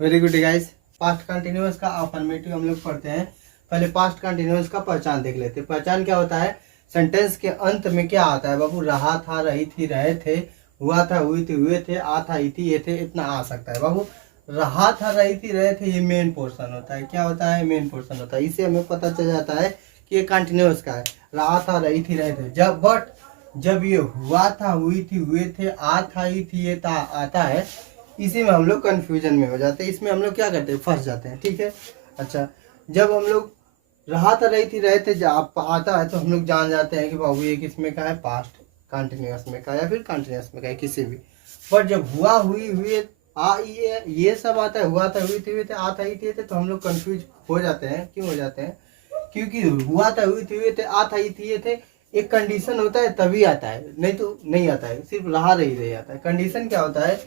Very good guys. Past continuous का affirmative हम लोग पढ़ते हैं। पहले पास्ट कंटिन्यूअस का पहचान देख लेते हैं। पहचान क्या होता है? सेंटेंस के अंत में क्या आता है बाबू? रहा था, रही थी, रहे थे, हुआ था, हुई थी, हुए थे, आ था, ई थी, ये थे, इतना आ सकता है बाबू। रहा था, रही थी, रहे थे, ये मेन पोर्शन होता है। क्या होता है? मेन पोर्शन होता है। इससे हमें पता चल जाता है कि ये कंटिन्यूअस का है। रहा था, रही थी, रहे थे। जब ये हुआ था, हुई थी, हुए थे, आ था, ई थी, ये था, आता है, इसी में हम लोग कंफ्यूजन में हो जाते हैं। इसमें हम लोग क्या करते हैं? फंस जाते हैं। ठीक है। अच्छा, जब हम लोग रहा था, रही थी, रहे थे जब आता है तो हम लोग जान जाते हैं कि बाबू ये किसमें का है? पास्ट कंटिन्यूअस में का या फिर कंटिन्यूअस में का है, किसी भी। पर जब हुआ, हुई, हुए, आ, ये सब आता है, हुआ था, हुई थी, हुए थे, आ था, ई थी, तो हम लोग कंफ्यूज हो जाते हैं। क्यों हो जाते हैं? क्योंकि हुआ था, हुई थी, हुए थे, आ था, ई थी, ये थे, एक कंडीशन होता है तभी आता है, नहीं तो नहीं आता है। सिर्फ रहा, रही आता है। कंडीशन क्या होता है?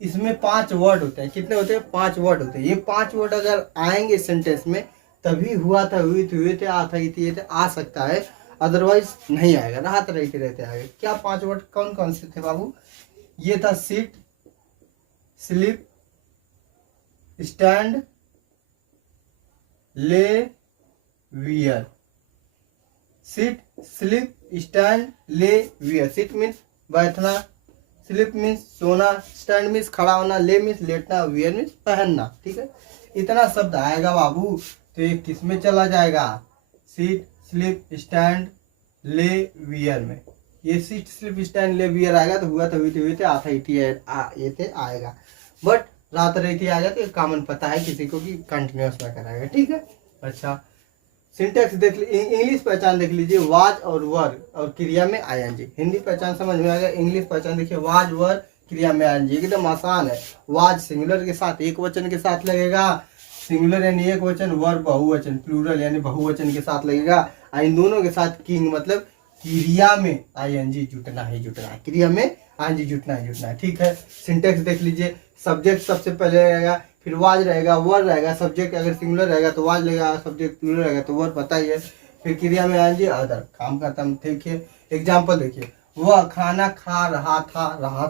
इसमें 5 वर्ड होते हैं। कितने होते हैं? 5 वर्ड होते हैं। ये 5 वर्ड अगर आएंगे सेंटेंस में तभी हुआ था, हुई थी, हुए थे, आ था, ई थी, ये थे आ सकता है, अदरवाइज नहीं आएगा। रहा था, रही थी, रहते आएगा। क्या 5 वर्ड कौन कौन से थे बाबू? ये था सिट, स्लिप, स्टैंड, ले, वियर। सिट, स्लिप, स्टैंड, ले, वियर। सिट मीन्स बैठना, स्लिप मीन्स सोना, स्टैंड मीन्स खड़ा होना, ले मीन्स लेटना, वियर मीन्स पहनना। ठीक है। इतना शब्द आएगा बाबू तो ये किस में चला जाएगा? सीट, स्लिप, स्टैंड, ले, वियर में। ये सीट, स्लिप, स्टैंड, ले, वियर आएगा तो हुआ था, हुई थी, हुए थे, आ था, ई थी, ये थे आएगा। बट रात रही थी आएगा तो ये कॉमन पता है किसी को कि कंटिन्यूअस में कराएगा। ठीक है। अच्छा, सिंटेक्स देख इंग्लिश पहचान देख लीजिए। वाज और वर और क्रिया में आईएनजी। हिंदी पहचान समझ में आ गया। इंग्लिश पहचान देखिए। वाज, वर, क्रिया में आईएनजी। एकदम आसान है। वाज सिंगुलर के साथ एक वचन के साथ लगेगा, सिंगुलर यानी एक वचन, वर बहुवचन प्लूरल यानी बहुवचन के साथ लगेगा। इन दोनों के साथ किंग मतलब क्रिया में आईएनजी जुटना है, जुटना है। क्रिया में आईएनजी जुटना है, जुटना है। ठीक है। सिंटेक्स देख लीजिए। सब्जेक्ट सबसे पहले रहेगा, फिर वाज रहेगा, वर रहेगा। सब्जेक्ट अगर सिंगुलर रहेगा तो वाज लगेगा, सब्जेक्ट प्लूरल रहेगा तो वर, पता ही है। फिर क्रिया में आएंगे अदर, काम खत्म। देखिए एग्जांपल देखिए। वह खाना खा रहा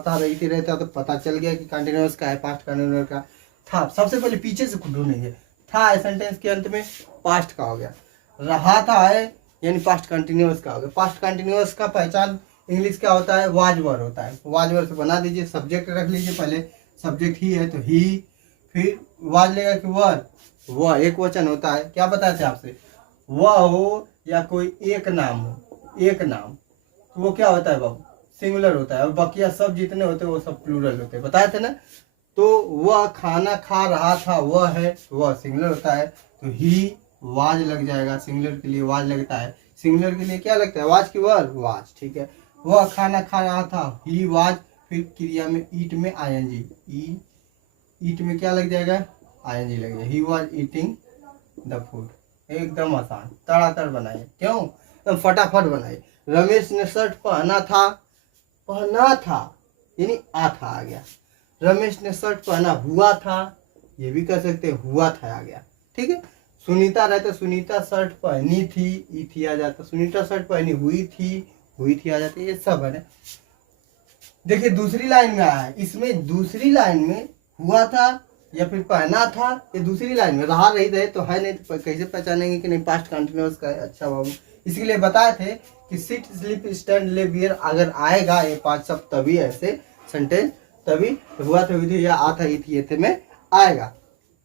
था, रही थी, रहता तो पता चल गया कि कंटिन्यूअस का है, पास्ट कंटिन्यूअस का था। सबसे पहले पीछे से ढूंढेंगे। था है सेंटेंस के अंत में, पास्ट का हो गया। रहा था है यानी पास्ट कंटिन्यूअस का हो गया। पास्ट कंटिन्यूअस का पहचान इंग्लिश क्या होता है? वाज वर होता है। वाज वर से बना दीजिए। सब्जेक्ट रख लीजिए, पहले सब्जेक्ट ही है तो ही, फिर वाज लेगा कि वर। वह एक वचन होता है। क्या बताए थे आपसे? वह हो या कोई एक नाम हो, एक नाम, तो वो क्या होता है बाबू? सिंगुलर होता है। और बाकी सब जितने होते हैं वो सब प्लूरल होते हैं, बताए थे ना। तो वह खाना खा रहा था, वह है, वह सिंगुलर होता है तो ही वाज लग जाएगा। सिंगुलर के लिए वाज लगता है। सिंगुलर के लिए क्या लगता है? वाज की वर, वाज। ठीक है। वह खाना खा रहा था, ही वाज। फिर क्रिया में ईट में आईएनजी, ईट में क्या लग जाएगा? आईएनजी लग जाएगा। He was eating the food. एकदम आसान, तड़ातड़ बनाए। क्यों? एकदम फटाफट बनाए। रमेश ने शर्ट पहना था, पहना था यानी आ था आ गया। रमेश ने शर्ट पहना हुआ था, ये भी कर सकते हैं, हुआ था आ गया। ठीक है। सुनीता रहता, सुनीता शर्ट पहनी थी, ई थी आ जाता। सुनीता शर्ट पहनी हुई थी आ जाती। ये सब है ना। देखिए दूसरी लाइन में आया है। इसमें दूसरी लाइन में हुआ था या फिर पहना था, ये दूसरी लाइन में। रहा रही रहे तो है, नहीं तो कैसे पहचानेंगे कि नहीं पास्ट कंटिन्यूअस का है? अच्छा बाबू, इसके लिए बताए थे कि सिट, स्लिप, स्टैंड, ले, वियर अगर आएगा ये 5 शब्द तभी ऐसे सेंटेंस, तभी हुआ था, हुई थी या आ था, ई थी, ये थे में आएगा।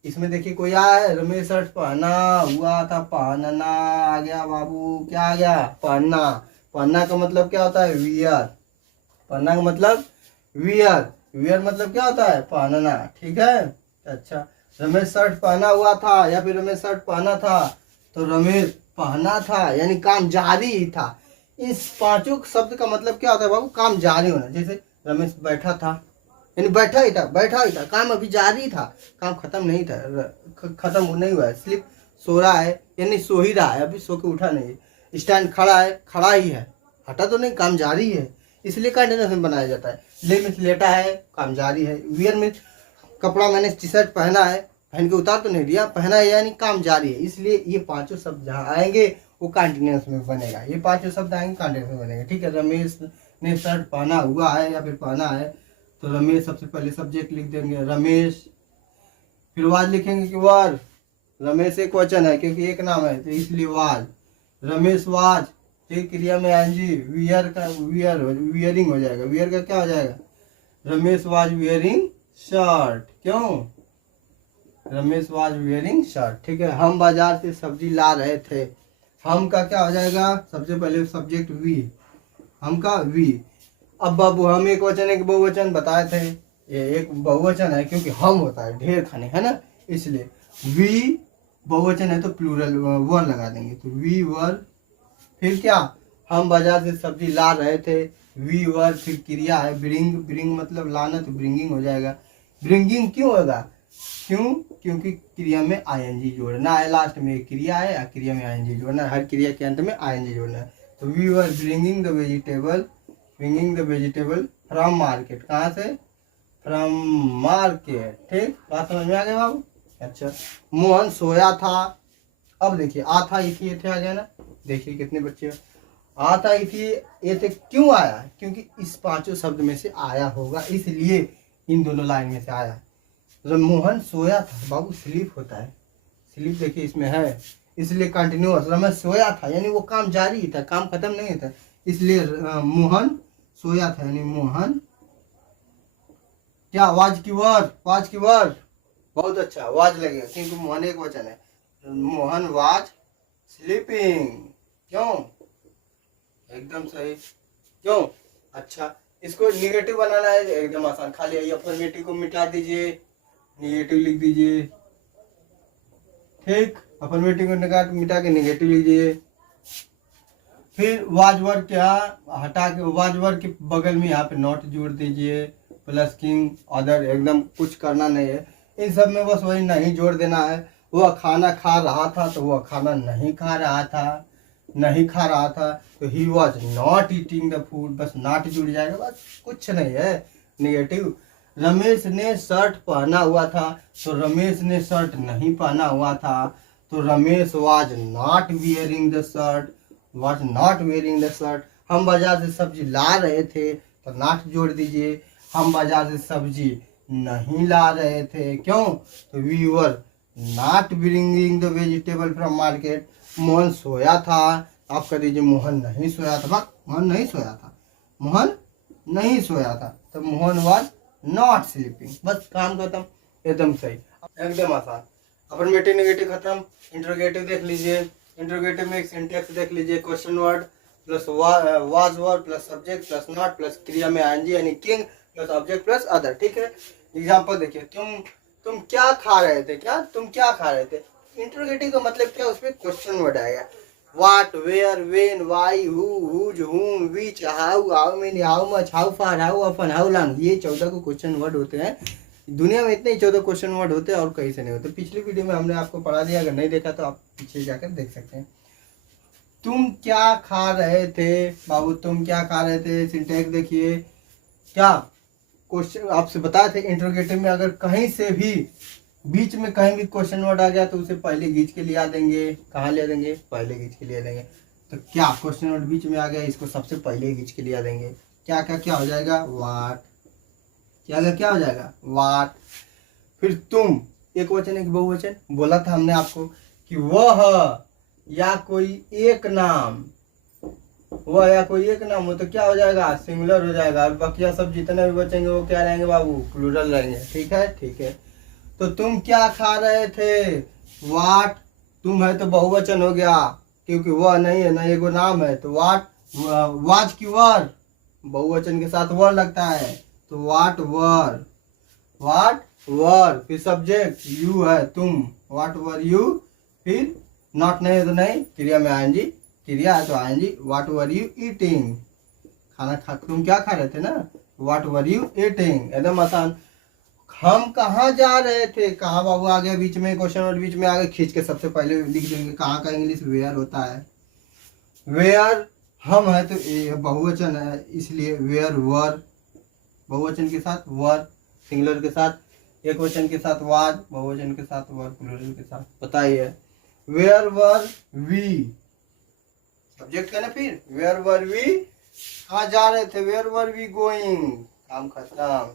इसमें देखिए कोई आया है, रमेश शर्ट पहना, हुआ था, पहनना आ गया बाबू। क्या आ गया? पहनना। पहनना का मतलब क्या होता है? वियर। पहनना का मतलब वियर। वियर मतलब क्या होता है? पहनना। ठीक है। अच्छा, रमेश शर्ट पहना हुआ था या फिर रमेश शर्ट पहना था, तो रमेश पहना था यानी काम जारी ही था। इस 5 शब्द का मतलब क्या होता है बाबू? काम जारी होना। जैसे रमेश बैठा था यानी बैठा ही था, काम अभी जारी था, काम खत्म नहीं था, खत्म नहीं हुआ है। स्लिप, सो रहा है यानी सो ही रहा है, अभी सो के उठा नहीं है। स्टैंड, खड़ा है, खड़ा ही है, हटा तो नहीं, काम जारी है, इसलिए कंटिन्यूअस में बनाया जाता है। ले मीन्स लेटा है, काम जारी है। वियर मीन्स कपड़ा मैंने टी शर्ट पहना है, पहन के उतार तो नहीं दिया, पहना है यानी काम जारी है। इसलिए ये 5 शब्द जहाँ आएंगे वो कंटिन्यूअस में बनेगा। ये 5 शब्द आएंगे कंटिन्यूअस में बनेगा। ठीक है। रमेश ने शर्ट पहना हुआ है या फिर पहना है, तो रमेश सबसे पहले सब्जेक्ट लिख देंगे रमेश, फिर वाज लिखेंगे कि वर, रमेश एक वचन है क्योंकि एक नाम है तो इसलिए वाज, रमेश वाज, फिर क्रिया में आएंजी, वियर का वियर वियरिंग हो जाएगा, वियर का क्या हो जाएगा, रमेश वाज वियरिंग शर्ट, क्यों, रमेश वाज वियरिंग शर्ट, ठीक है। हम बाजार से सब्जी ला रहे थे, हम का क्या हो जाएगा, सबसे पहले सब्जेक्ट वी, हम का वी। अब बाबू हम एक वचन एक बहुवचन बताए थे, ये एक बहुवचन है क्योंकि हम होता है ढेर खाने, है ना, इसलिए वी बहुवचन है तो प्लूरल वर लगा देंगे, तो वी वर, फिर क्या, हम बाजार से सब्जी ला रहे थे, वी वर, फिर क्रिया है ब्रिंग, ब्रिंग मतलब लाना तो ब्रिंगिंग हो जाएगा, ब्रिंगिंग क्यों होगा, क्यों, क्योंकि क्रिया में आईएनजी जोड़ना है, लास्ट में क्रिया है या क्रिया में आईएनजी जोड़ना है, हर क्रिया के अंत में आईएनजी जोड़ना है। तो we were bringing the vegetable, bringing the vegetable from market, कहाँ से, फ्रॉम मार्केट, ठीक, बात समझ में आ गया बाबू। अच्छा, मोहन सोया था, अब देखिए आ था इथी ये थे आ गया ना, देखिए कितने बच्चे आ था इथी ये थे, क्यों आया, क्योंकि इस पांचों शब्द में से आया होगा, इसलिए इन दोनों लाइन में से आया। जब मोहन सोया था, बाबू स्लीप होता है, स्लीप देखिए इसमें है, इसलिए कंटिन्यूअस, रमेश सोया था यानी वो काम जारी था, काम खत्म नहीं था, इसलिए मोहन सोया था यानी मोहन क्या, वाज की वर, वाज की वर, बहुत अच्छा वाज लगेगा क्योंकि मोहन एक वचन है, मोहन वाज स्लीपिंग, क्यों, एकदम सही, क्यों, अच्छा। इसको निगेटिव बनाना है एकदम आसान, खाली अफर्मेटिव को मिटा दीजिए, निगेटिव लिख दीजिए, ठीक, अफर्मेटिव को मिटा के निगेटिव लीजिए। फिर वाज वर्ड क्या हटा के वाज वर्ड के बगल में यहाँ पे नॉट जोड़ दीजिए, प्लस किंग अदर, एकदम कुछ करना नहीं है इन सब में, बस वही नहीं जोड़ देना है। वह खाना खा रहा था तो वह खाना नहीं खा रहा था, नहीं खा रहा था तो he was not eating the food, बस नॉट जुड़ जाएगा, बस कुछ नहीं है निगेटिव। रमेश ने शर्ट पहना हुआ था तो रमेश ने शर्ट नहीं पहना हुआ था, तो Ramesh was not wearing the shirt, was not wearing the shirt. हम बाजार से सब्जी ला रहे थे तो नॉट जोड़ दीजिए, हम बाजार से सब्जी नहीं ला रहे थे, क्यों, तो we were not bringing the vegetable from market. Mohan सोया था, आप कह दीजिए मोहन नहीं सोया था, बस मोहन नहीं सोया था, मोहन नहीं सोया था, तो मोहन वाज नॉट स्लीपिंग, बस काम खत्म, एकदम सही, एकदम आसान। अफर्मेटिव नेगेटिव खत्म, इंट्रोगेटिव देख लीजिए, इंट्रोगेटिव में एक सिंटेक्स देख लीजिए, question word plus was word plus subject plus not plus क्रिया में आईएनजी यानी king plus object plus other, ठीक है। एग्जांपल देखिए, तुम क्या खा रहे थे, क्या तुम क्या खा रहे थे, इंट्रोगेटिव का मतलब क्या, उसमें क्वेश्चन वर्ड आएगा, what, where, when, why, who, whose, whom, which, how, how many, how much, how far, how often, how long, ये 14 को क्वेश्चन वर्ड होते हैं, दुनिया में इतने ही 14 क्वेश्चन वर्ड होते हैं और कहीं से नहीं होते। पिछली वीडियो में हमने आपको पढ़ा दिया, अगर नहीं देखा तो आप पीछे जाकर देख सकते हैं। तुम क्या खा रहे थे, बाबू तुम क्या खा रहे थे, सिंटेक्स देखिए, क्या क्वेश्चन आपसे बताए थे इंट्रोगेटिव में, अगर कहीं से भी बीच में कहीं भी क्वेश्चन वर्ड आ गया तो उसे पहले खींच के लिया देंगे, कहाँ ले देंगे, पहले खींच के लिया देंगे। तो क्या क्वेश्चन वर्ड बीच में आ गया, इसको सबसे पहले खींच के लिया देंगे, क्या क्या क्या हो जाएगा, वाट, क्या हो जाएगा, वाट। फिर तुम, एक वचन एक बहुवचन, बोला था हमने आपको कि वह या कोई एक नाम, वह या कोई एक नाम हो तो क्या हो जाएगा, सिंगुलर हो जाएगा, और बाकी सब जितने भी बचेंगे वो क्या रहेंगे बाबू, प्लूरल रहेंगे, ठीक है, ठीक है। तो तुम क्या खा रहे थे, वाट, तुम है तो बहुवचन हो गया क्योंकि वह नहीं है ना, एगो नाम है, तो वाट, वाज की वर, बहुवचन के साथ वर लगता है, तो वाट वर, वाट वर, फिर सब्जेक्ट यू है तुम, वाट वर यू, फिर नॉट नहीं है तो नहीं, क्रिया में आएंगी, क्रिया है तो आएंगी, वाट वर यू ईटिंग, खाना खा, तुम क्या खा रहे थे ना, वाट वर यू ईटिंग, एकदम आसान। हम कहाँ जा रहे थे, कहाँ बाबू आ गया बीच में, क्वेश्चन वर्ड बीच में आ गया, खींच के सबसे पहले लिख देंगे, कहाँ का इंग्लिश वेयर होता है, वेयर, हम है तो बहुवचन है इसलिए वेयर वर, बहुवचन के साथ वर, सिंगुलर के साथ, एक वचन के साथ वाज, बहुवचन के साथ वर, प्लूरल के साथ, बताइए, वेयर वर वी, सब्जेक्ट है ना, फिर वेयर वर वी, कहाँ जा रहे थे, वेयर वर वी गोइंग, काम खत्म।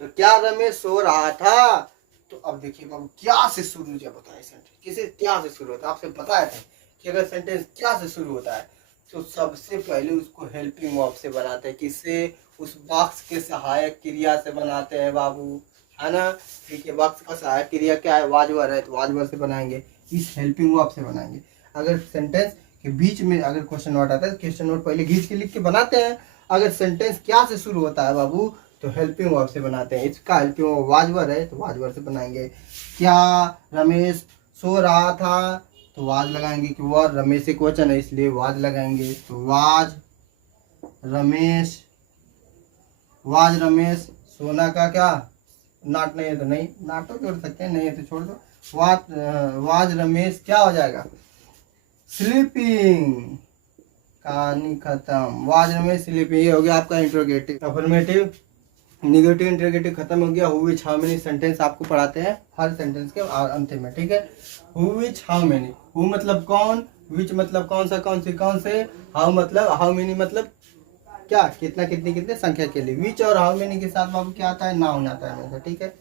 तो क्या रमेश सो रहा था, तो अब देखिए बाबू क्या से शुरू जब होता है सेंटेंस, किसे क्या से शुरू होता है, आपसे बताया था कि अगर सेंटेंस क्या से शुरू होता है तो सबसे पहले उसको हेल्पिंग वर्ब से बनाते हैं। किससे? उस वाक्य के सहायक क्रिया से बनाते हैं बाबू, है ना। ठीक है, वाक्य का सहायक क्रिया क्या है? वाज वर है, तो वाज वर से बनाएंगे, इस हेल्पिंग वर्ब से बनाएंगे। अगर सेंटेंस के बीच में अगर क्वेश्चन नोट आता है तो क्वेश्चन नोट पहले खींच के लिख के बनाते हैं। अगर सेंटेंस क्या से शुरू होता है बाबू तो हेल्पिंग वर्ब से बनाते हैं। इसका हेल्पिंग वर्ब वाज वर है तो वाज वर से बनाएंगे। क्या रमेश सो रहा था तो वाज लगाएंगे, कि वह रमेश एक वचन है इसलिए वाज लगाएंगे, तो वाज रमेश सोना का क्या नाट नहीं है तो नहीं, नाटो जोड़ सकते हैं, नहीं है तो छोड़ दो। वाज रमेश क्या हो जाएगा? स्लीपिंग। कहानी खत्म। वाज रमेश स्लीपिंग, ये हो गया आपका इंट्रोगेटिव। अफर्मेटिव निगेटिव इंट्रोगेटिव खत्म हो गया। Who which how many sentence आपको पढ़ाते हैं हर सेंटेंस के अंत में, ठीक है। Who which how many, who मतलब कौन, विच मतलब कौन सा कौन सी कौन से, हाउ मतलब हाउ मेनी मतलब क्या कितना कितनी कितने संख्या के लिए। विच और हाउ मेनी के साथ बाबू क्या आता है? नाउन आता है हमेशा, ठीक है।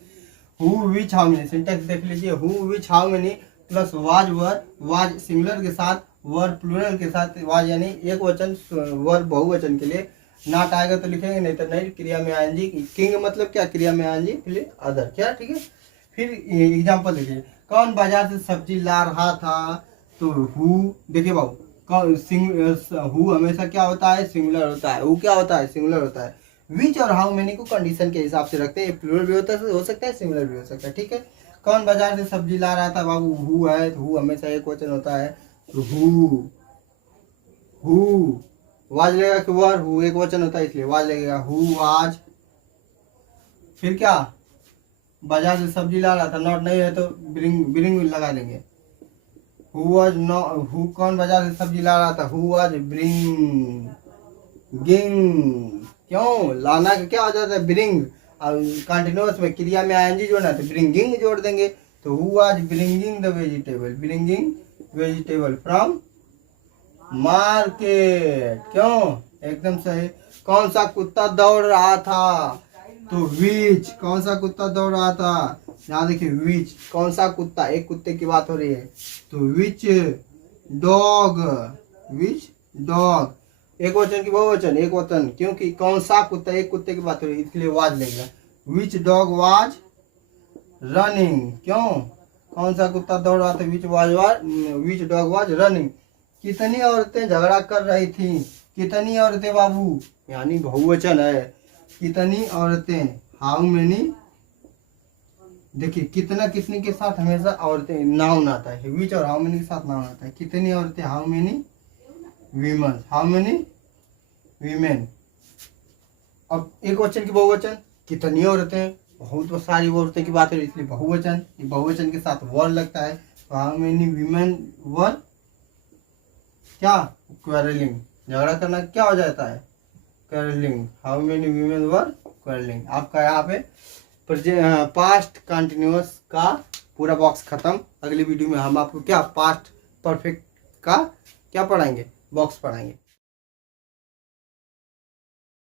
Who which how many syntax देख लीजिए। Who which how many plus was were, was singular के साथ, वर प्लूरल के साथ, वाज यानी एक वचन, वर बहुवचन के लिए। नाट आएगा तो लिखेंगे, नहीं तो नहीं। क्रिया में आएंगी। किंग मतलब क्या? क्रिया में आएंगी फिर अदर, क्या, ठीक है। फिर एग्जाम्पल देखिए, कौन बाजार से सब्जी ला रहा था, तो हु देखिए बाबू, हु हमेशा क्या होता है? सिंगुलर होता है। हु क्या होता है? सिंगुलर होता है। विच और हाउ मेनी को कंडीशन के हिसाब से रखते हैं, प्लूरल भी हो सकता है, सिंगुलर भी हो सकता है, ठीक है। कौन बाजार से सब्जी ला रहा था बाबू, हु है तो हु हमेशा एक वचन होता है, तो हु वाज लगेगा कि वर, हु एक वचन होता है इसलिए वाज लगेगा, हु वाज। फिर क्या? बाजार से सब्जी ला रहा था, नॉट नहीं है तो ब्रिंग लगा लेंगे। हु वाज नो, हु कौन बाजार से सब्जी ला रहा था, हु वाज ब्रिंगिंग। क्यों? लाना का क्या हो जाता है? ब्रिंग। और कंटिन्यूअस में क्रिया में आईएनजी जोड़ना है तो ब्रिंगिंग जोड़ देंगे, तो who was bringing the vegetable from market. क्यों? एकदम सही। कौन सा कुत्ता दौड़ रहा था, तो विच। कौन सा कुत्ता दौड़ रहा था? यहाँ देखिए विच, कौन सा कुत्ता, एक कुत्ते की बात हो रही है, तो विच डॉग। एक वचन की बहुवचन, एक वचन, क्योंकि कौन सा कुत्ता, एक कुत्ते की बात हो रही है इसलिए वाज लेगा। विच डॉग वाज रनिंग। क्यों? कौन सा कुत्ता दौड़ रहा था, विच डॉग वाज रनिंग। कितनी औरतें झगड़ा कर रही थी, कितनी औरतें बाबू यानी बहुवचन है, कितनी औरतें, हाउ मेनी। देखिए कितना कितनी के साथ हमेशा औरतें नाउन आता है, विच और हाउ मेनी के साथ नाउन आता है। कितनी औरतें, हाउ मेनी वीमेन। अब एक वचन की बहुवचन, कितनी औरतें, बहुत सारी औरतें की बात है इसलिए बहुवचन, बहुवचन के साथ वर लगता है, तो हाउ मेनी वीमेन वर क्या? क्वेरलिंग। झगड़ा करना क्या हो जाता है? Quarrelling. How many women were quarrelling. आपका यहाँ पे पास्ट कंटिन्यूअस का पूरा बॉक्स खत्म। अगली वीडियो में हम आपको क्या पास्ट परफेक्ट का क्या पढ़ाएंगे? बॉक्स पढ़ाएंगे।